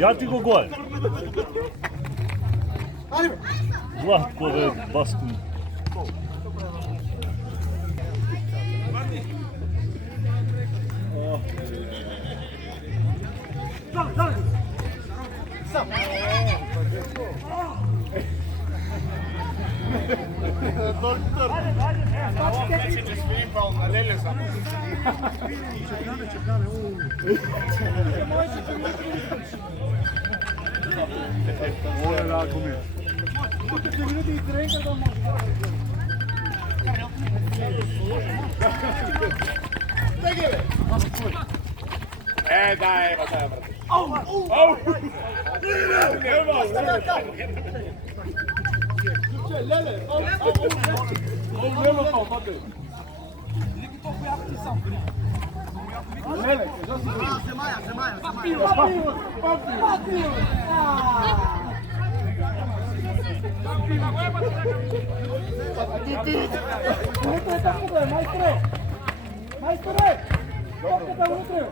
Ja ti go gol. Lahko je baskum. Doktor! Neće će Filipao na lelje sam. Čekame. Ovo je lako mi. Daj, evo taj vrti. Au! Lele, Lele kao pate. Lele, Zemaja. Majstore! Opet da unutra!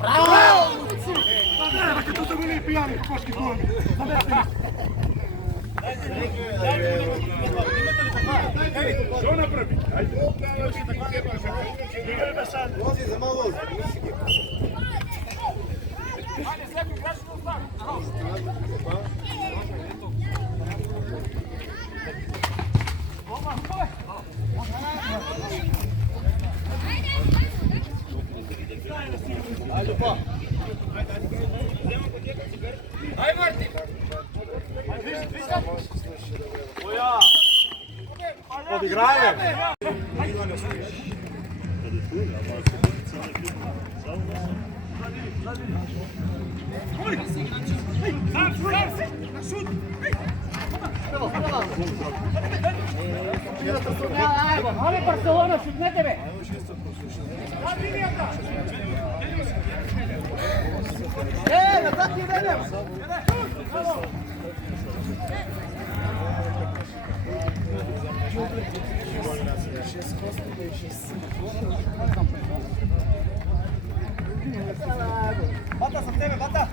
Bravo! Kad tu su bili pijani koški gol. Što napravi? Ajde. Vozi za malo. Ajde, sebi, graši na stan. Ajde pa. Ajde Martin. Oja. Odigraje. Ali Barcelona, šutne tebe. Nazad ti idem. Bata sam tebe, bata.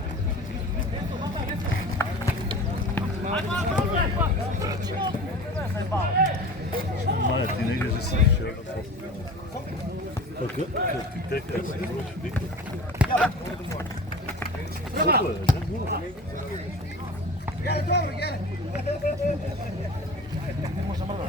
Maja, ti ne ideš da si še jedna postavljena. Pa kad ti teka, ja se izloči dikot. Kako je, ne? Gere, dobro, gere. Ne može mrda.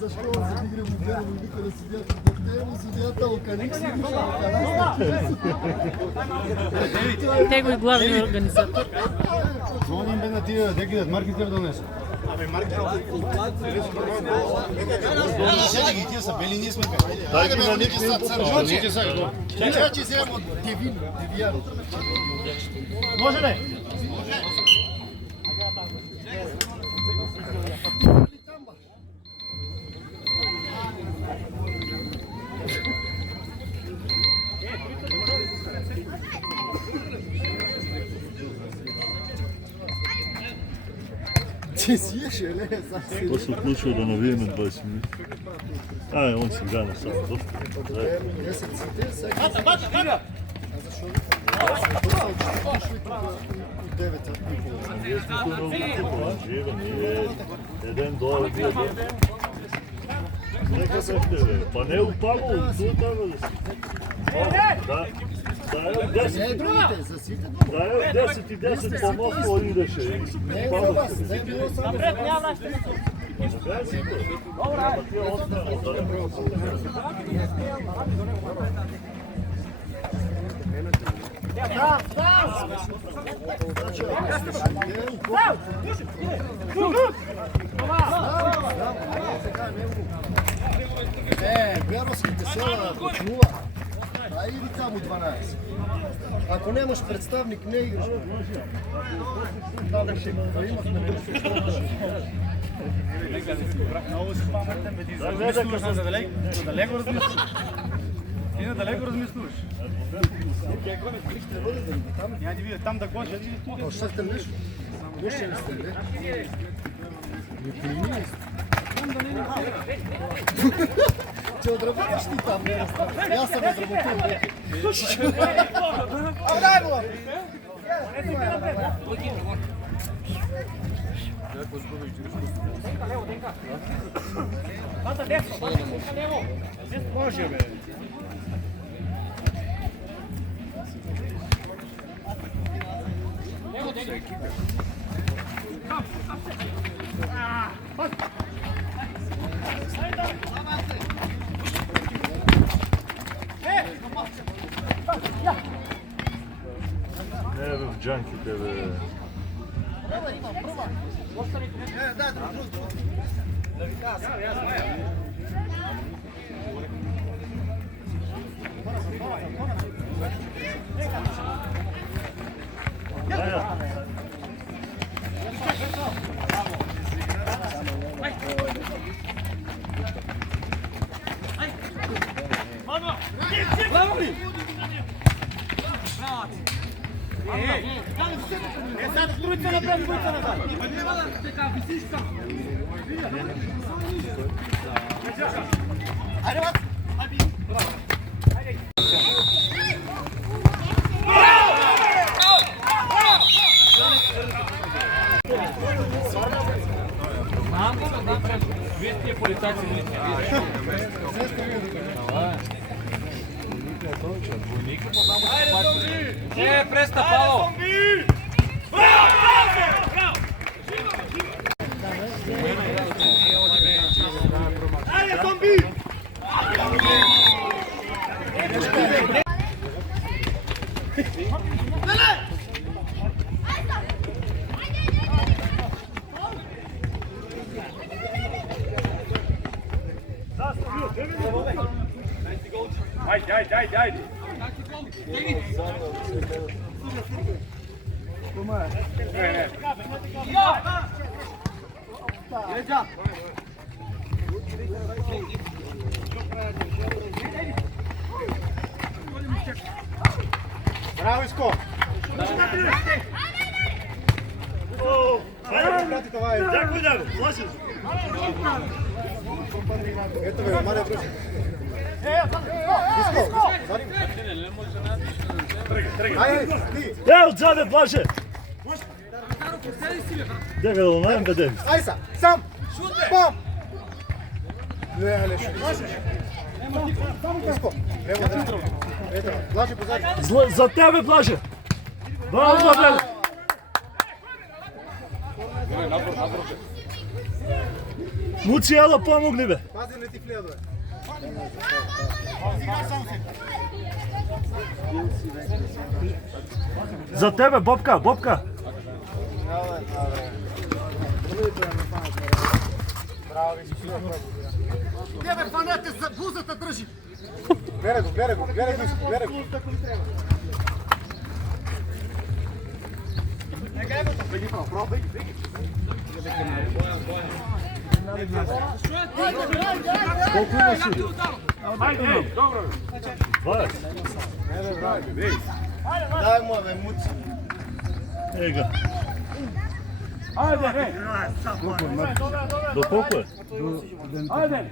Защо за игри му вярвам и вика да седят в бактери, седят алканик си Те го и главният организатор. Звоним бе на тия, де гледат, марките да донеса. Абе, марките Седи ги, тия са бели, ние сме бели. Дай ги на ник не им попал. Чакай, че вземам от Девияр. Може ли? Че си еше, не? To se odločilo, da navijem 20 minut. Aj, on si igra na sam, dosta. Бата! Jedan dole, bio dole. Neka se tebe, pa ne upalo, tu je tamo da si. Da je 10 i 10 po mostu ideš je. Напред, няма нашите. Добре. Беровските села почнува. А иди там от 12. Ако нямаш представник, не играш. Там ще имахме. Много си паметен, бе, ти замислуваш за далеко размислуваш. Ти надалеко размислуваш. Я ти видя там да гониш. Ще сте нещо? Още не сте, бе? Че отработиш ти там, не разстава. Аз съм отработил вече. Може, бе. Не, в джанките, бе. Presta, Paulo! Ajde. Bravo, Isko! Дякую, дякую. Власен. Ето бе, Мария Бръжи. Иско! Айде, ти! Отзаде, Блаже! Дека да ломаем, бе, Айде са! Сам! Бам! Не, не, ще Иско! Ево, да. Ето, Блажи позади. За тебе, Блаже! Браво, Блаже! Муциела помогни, бе! Пази, не ти влияе, бе. За тебе, Бобка! Не, бе, фанете, за бузата държи! Гледай го, Иско! Колко има си? Dobro. 20. Дай му, бе, муци. Ега. Ajde, ne. До колко е? Ajde.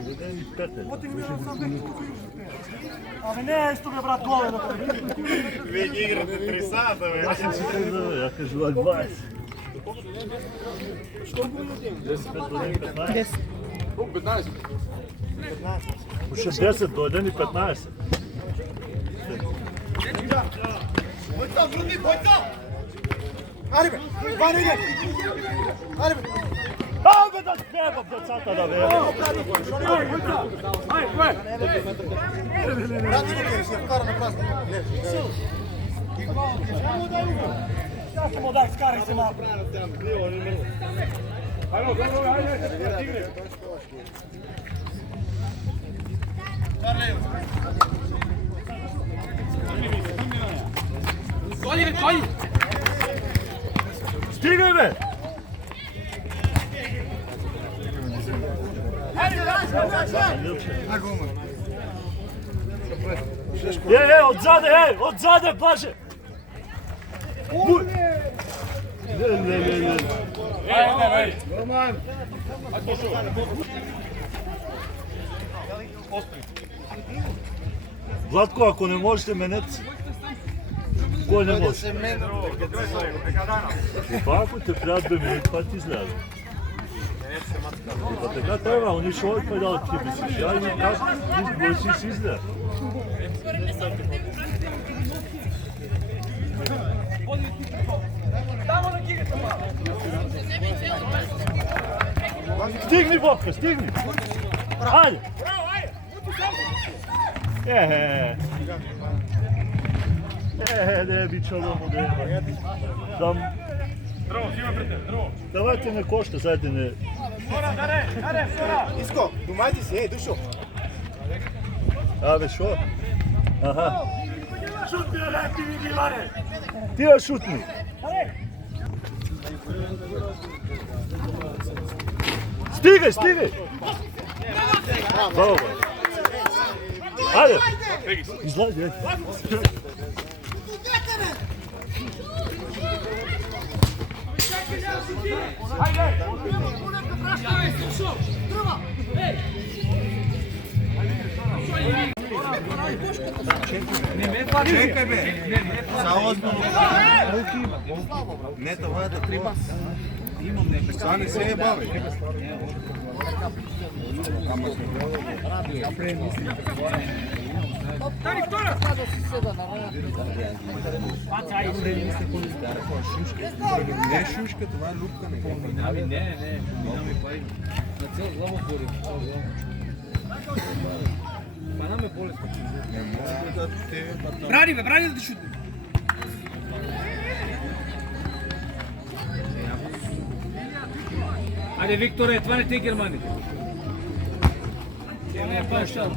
До ден и 5. Абе не е история, брат, гол е да Вие ги играте 3 сата, бе. Я кажу 20. 10. Ще 10 до 1 и 15. Айде, бе! Ваня, иде! Айде, бе! Абе да бегам децата да бегам. Брати го, ще вкара на празник. Samo daj, skaraj se malo. Стигай бе! Отзаде, Блаже! Не. Владко, ако не можете, менете. Кой не може? Това, ако те трябва 2 минути, това ти изляза. Па така трябва, они ще ходят педал ти би си. Ай, как? Си изля. Стигни, Бобка, стигни! Хайде! Не би чало му да има. Там... Давайте не кошта, сайде не... Иско, домайте си, душо. Абе, шо? Аха. Šut mi, ti vidi, Lare. Ти я шутни. Стигай! Браво, бе. Хайде! Излази, Čekaj be, sa ozbiljno. Ne, това е да трима. Сега не се е бави. Не е шушка, това е любка. Не. На цел глава бори. Панаме болест. Не може да те... Брани да шутни. Айде, Викторе, това не те Германия. Не е пащал.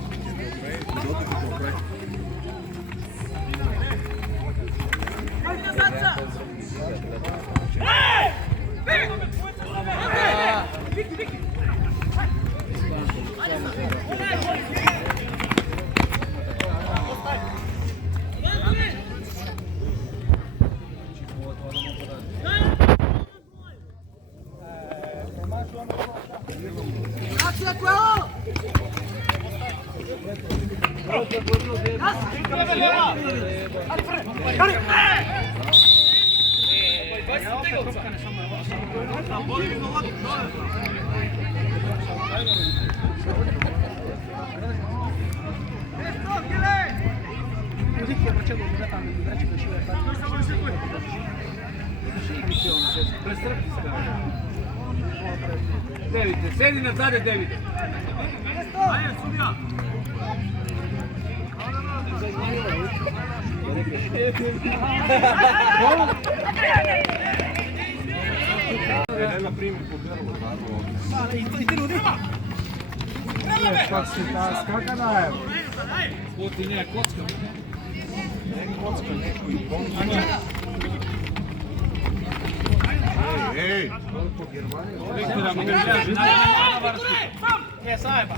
Девите, седи назаде, Девите. Айде, судия. Скоти не е коцка. Ей! Виктора, ма да гледаш, не сайба.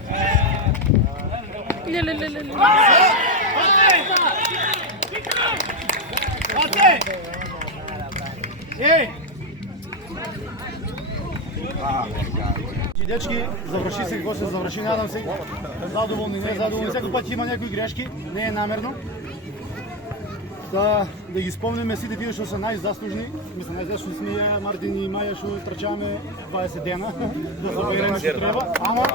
Дечки, завърши се какво се завърши, надам се. Задоволни, не задоволни. Всеки път има някои грешки, не е намерно. Да ги спомним сите тия, що са най-заслужни. Мисля, най-заслужни сме я, Мартин и Майя, що тръчаваме 20 дена да заберем, че трябва. Ама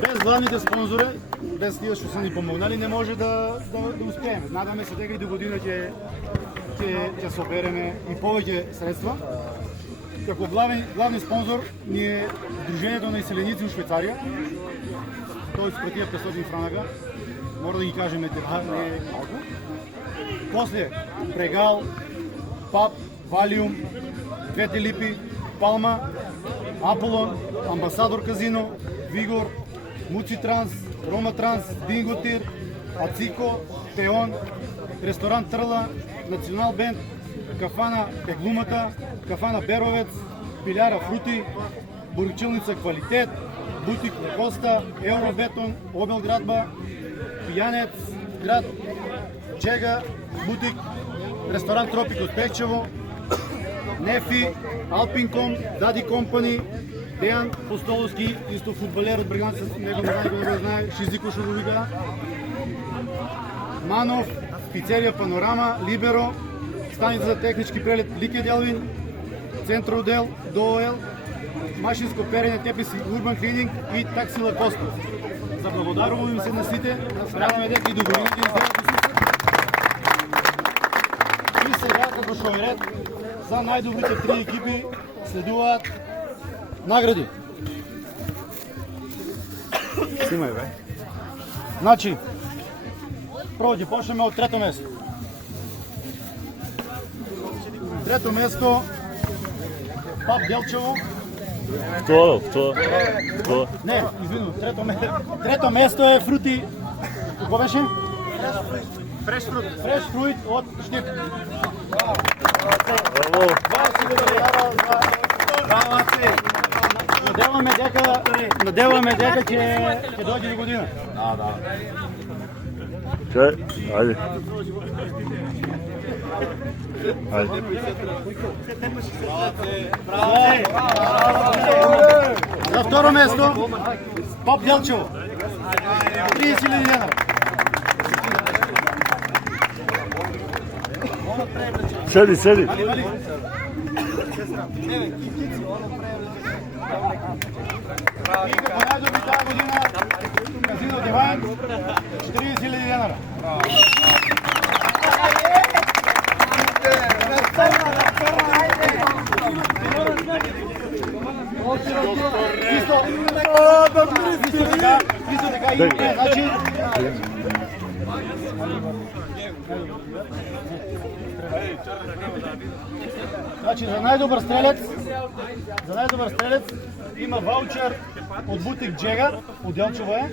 без главните спонсори, без тия, що са ни помогнали, не може да успеем. Надаме се дека и до година ќе събереме и повече средства. Като главни спонсор ни е Сдружението на изселеници от Швейцария. Той изпратия 500 франака. Може да ги кажем, това не е малко. После Прегал, Пап, Валиум, Двете липи, Палма, Аполон, Амбасадор казино, Вигор, Муци Транс, Рома Транс, Бинготир, Ацико, Пеон, Ресторант Тръла, Национал Бенд, Кафана Пеглумата, Кафана Беровец, Пиляра Фрути, Боричилница Квалитет, Бутик Коста, Евробетон, Обелградба, Пиянец, град, Чега, Бутик, Ресторант Тропик от Пехчево, Нефи, Алпинком, Дади Компани, Деян Постоловски, исто футболер от Бриганца, него не знае, Шизико Шуровика, Манов, Пицерия Панорама, Либеро, станица за технички прелет Лике Делвин, Центродел, ДОЛ, машинско перене, теписи, Урбан Клининг и такси Лакосто. Заблагодарувам се на сите, надяваме дека и до годините ни вземат и сега, като дошъл ред, за най-добрите 3 екипи следуват награди. Снимай, бе. Значи, първо да почнем от трето место. Трето место Пап Делчево. Второ. Не, извинно, трето место е Фрути. Какво беше? Фреш фруит от Штип. Браво! Надяваме дека ќе дойде и година. Чай, айде. Айде. За второ место Пап Делчево. 30 000 дена. Седи. И като най-добри тази година Казино Дивайн 40 000 дена. Исто така и значи Значи за най-добър стрелец има ваучер от бутик Джега, от Делчево е.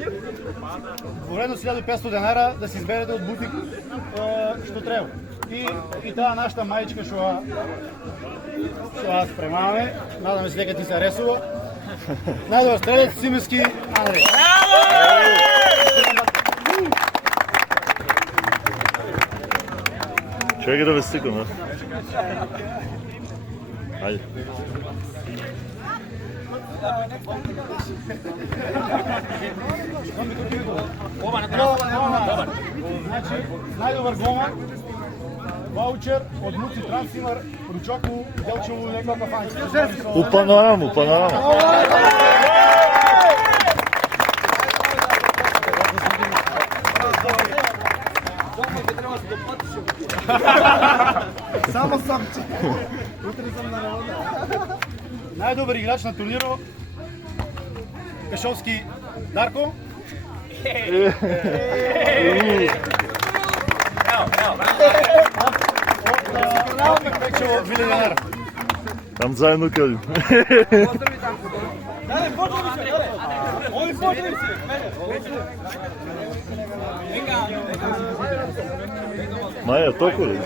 Вредно 1500 денара да си изберете от бутик, що трябва. И тази нашата маечка ще аз премаваме. Надаме се дека ти се аресува. Най-добър стрелец Симески Андрей. Чакай да ме стикам, Айде. Значи, най-добър голман, ваучер от Муци Транс има Ручоко, Делчево и леко кафанче. У панорама. Само самче. Утре съм на работа. Най-добър играч на турнира Пешовски Дарко. От Печево Вилиянер. Там заедно кажем. Майя, толкова ли?